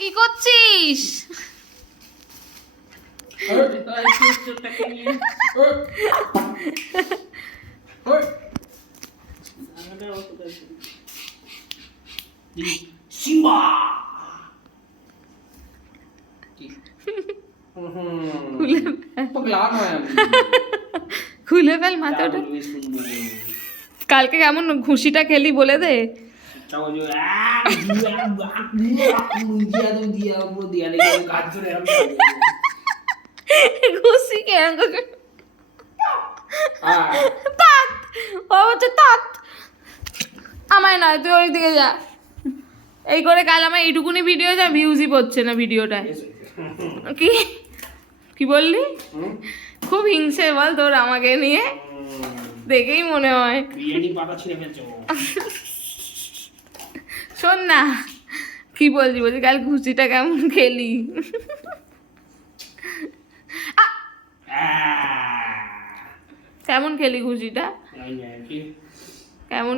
কি করছিস? খুলে ফেল মাথাটা। কালকে কেমন ঘুষিটা খেলি বলে দে। ঘুষি কেমন তাত, ও হচ্ছে তাত। আমায় নয়, তুই ওই দিকে যা। এই করে কাল আমার এইটুকুনি ভিডিও যা ভিউজই পড়ছে না ভিডিওটা। কি কি বললি? খুব হিংসে বল তোর আমাকে নিয়ে, দেখেই মনে হয়। শোন না, কি বলছি বলছি কাল ঘুষিটা কেমন খেলি। কেমন খেলি ঘুষিটা? কেমন?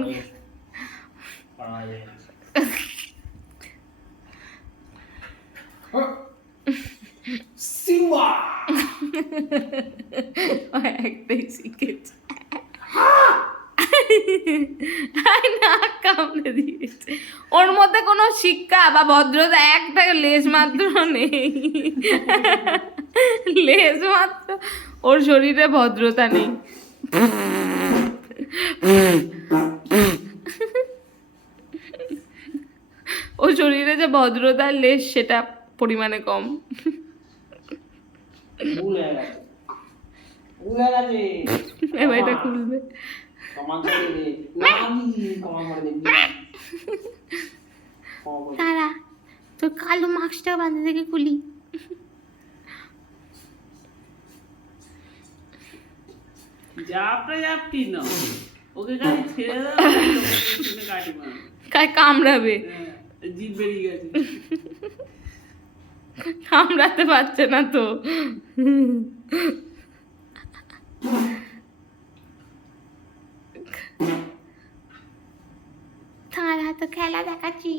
একটাই শিখেছে, নাক কামড়ে দিয়েছে। ওর মধ্যে কোনো শিক্ষা বা ভদ্রতা একটা লেজ মাত্র নেই, লেজ মাত্র। ওর শরীরে ভদ্রতা নেই। ওর শরীরে যে ভদ্রতার লেজ সেটা পরিমাণে কম। এবার এটা খুলবে। তারা তোর কালো মাস্কটা বাঁধা থেকে খুলি। কামড়াবে, কামড়াতে পারছে না তো। তারা তো খেলা দেখাচ্ছি।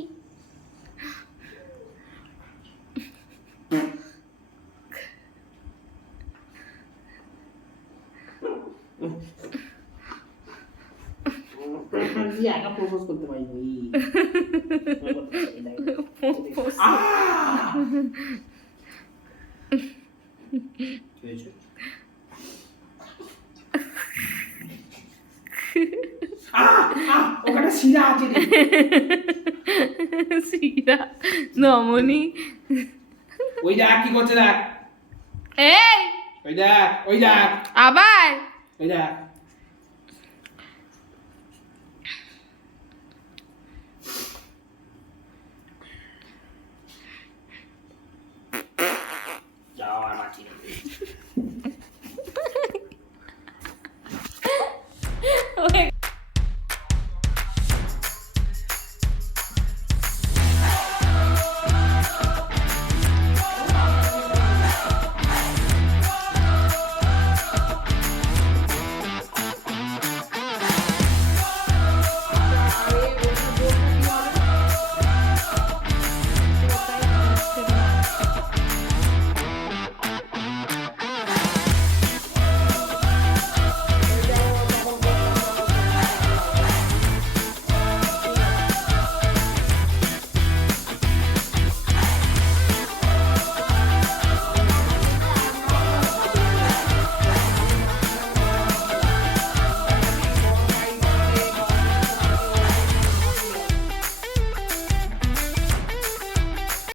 করতে পারি ওখানে শিরা আছে, শিরা নমনি। ওই দেখ কি করছে, দেখ এই ওই দেখ, ওই দেখ আবার ওই দেখ।